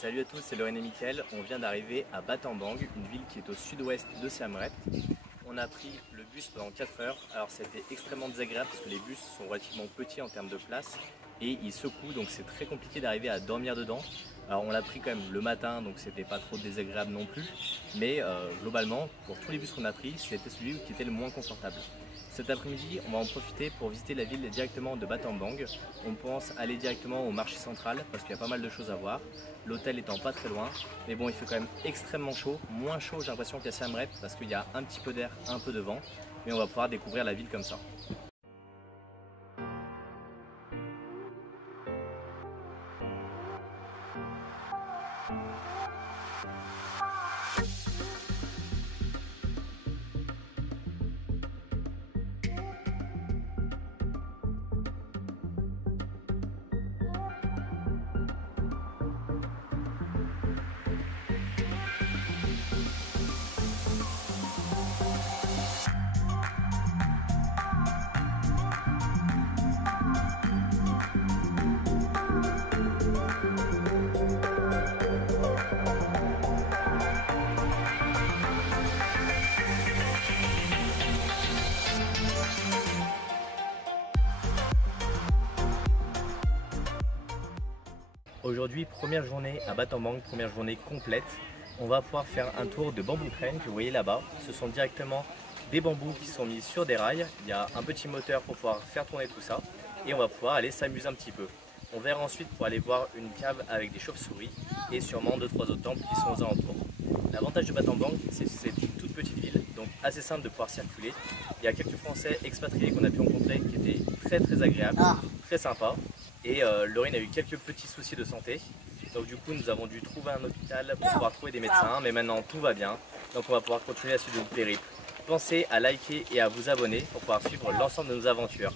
Salut à tous, c'est Lorraine et Mickaël. On vient d'arriver à Battambang, une ville qui est au sud-ouest de Siem Reap. On a pris le bus pendant 4 heures. Alors ça a été extrêmement désagréable parce que les bus sont relativement petits en termes de place et ils secouent, donc c'est très compliqué d'arriver à dormir dedans. Alors on l'a pris quand même le matin, donc c'était pas trop désagréable non plus. Mais globalement, pour tous les bus qu'on a pris, c'était celui qui était le moins confortable. Cet après-midi, on va en profiter pour visiter la ville directement de Battambang. On pense aller directement au marché central parce qu'il y a pas mal de choses à voir. L'hôtel étant pas très loin, mais bon, il fait quand même extrêmement chaud, moins chaud j'ai l'impression qu'à Siem Reap parce qu'il y a un petit peu d'air, un peu de vent, mais on va pouvoir découvrir la ville comme ça. Aujourd'hui, première journée à Battambang, première journée complète. On va pouvoir faire un tour de bamboo train que vous voyez là-bas. Ce sont directement des bambous qui sont mis sur des rails. Il y a un petit moteur pour pouvoir faire tourner tout ça. Et on va pouvoir aller s'amuser un petit peu. On verra ensuite pour aller voir une cave avec des chauves-souris et sûrement 2-3 autres temples qui sont aux alentours. L'avantage de Battambang, c'est que c'est une toute petite ville, donc assez simple de pouvoir circuler. Il y a quelques Français expatriés qu'on a pu rencontrer qui étaient très agréables, très sympas. Et Lorraine a eu quelques petits soucis de santé. Donc du coup nous avons dû trouver un hôpital pour pouvoir trouver des médecins. Mais maintenant tout va bien. Donc on va pouvoir continuer à suivre notre périple. Pensez à liker et à vous abonner pour pouvoir suivre l'ensemble de nos aventures.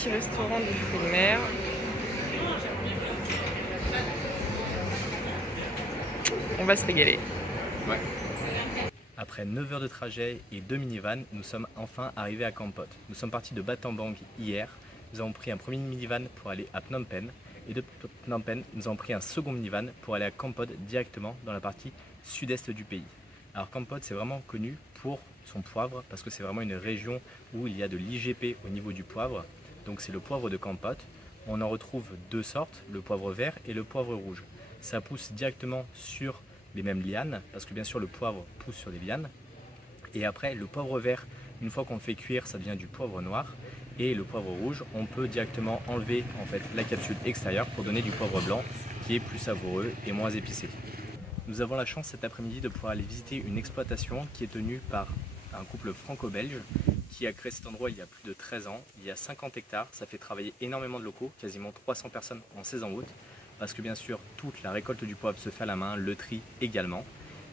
petit restaurant de fruits de mer. On va se régaler. Ouais. Après 9 heures de trajet et 2 minivans, nous sommes enfin arrivés à Kampot. Nous sommes partis de Battambang hier. Nous avons pris un premier minivan pour aller à Phnom Penh. Et de Phnom Penh, nous avons pris un second minivan pour aller à Kampot directement dans la partie sud-est du pays. Alors Kampot, c'est vraiment connu pour son poivre parce que c'est vraiment une région où il y a de l'IGP au niveau du poivre. Donc c'est le poivre de Kampot. On en retrouve deux sortes, le poivre vert et le poivre rouge. Ça pousse directement sur les mêmes lianes, parce que bien sûr le poivre pousse sur des lianes. Et après le poivre vert, une fois qu'on le fait cuire, ça devient du poivre noir. Et le poivre rouge, on peut directement enlever en fait la capsule extérieure pour donner du poivre blanc qui est plus savoureux et moins épicé. Nous avons la chance cet après-midi de pouvoir aller visiter une exploitation qui est tenue par un couple franco-belge qui a créé cet endroit il y a plus de 13 ans. Il y a 50 hectares, ça fait travailler énormément de locaux, quasiment 300 personnes en saison haute. Parce que bien sûr, toute la récolte du poivre se fait à la main, le tri également.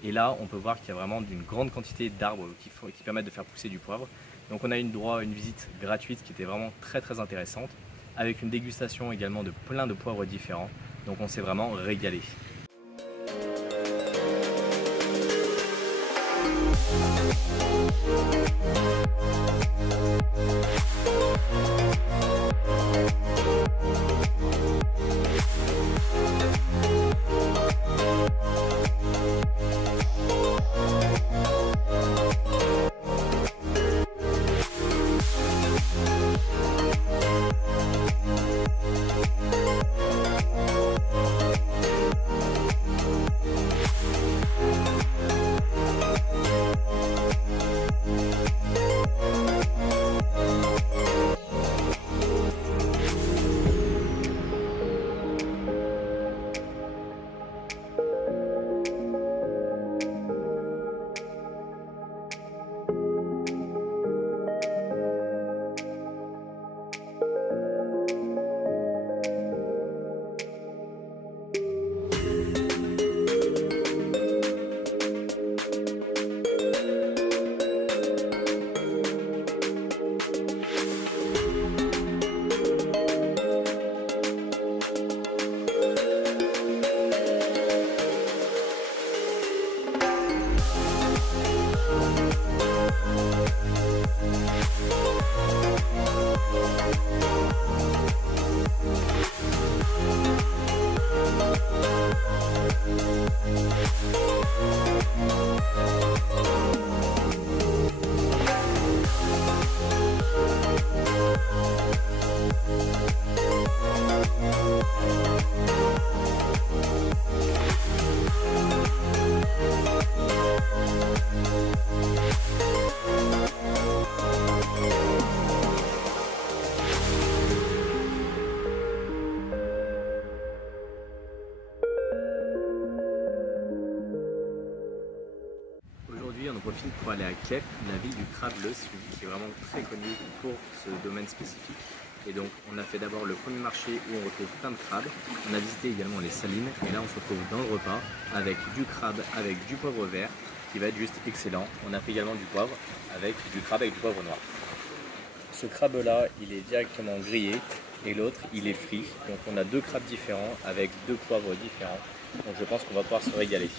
Et là, on peut voir qu'il y a vraiment une grande quantité d'arbres qui permettent de faire pousser du poivre. Donc on a eu droit à une visite gratuite qui était vraiment très intéressante, avec une dégustation également de plein de poivres différents. Donc on s'est vraiment régalé. Aujourd'hui, on en profite pour aller à Kep, la ville du crabe bleu, qui est vraiment très connue pour ce domaine spécifique. Et donc, on a fait d'abord le premier marché où on retrouve plein de crabes. On a visité également les salines et là, on se retrouve dans le repas avec du crabe, avec du poivre vert, qui va être juste excellent. On a fait également du poivre avec du crabe avec du poivre noir. Ce crabe-là, il est directement grillé et l'autre, il est frit. Donc, on a deux crabes différents avec deux poivres différents. Donc, je pense qu'on va pouvoir se régaler.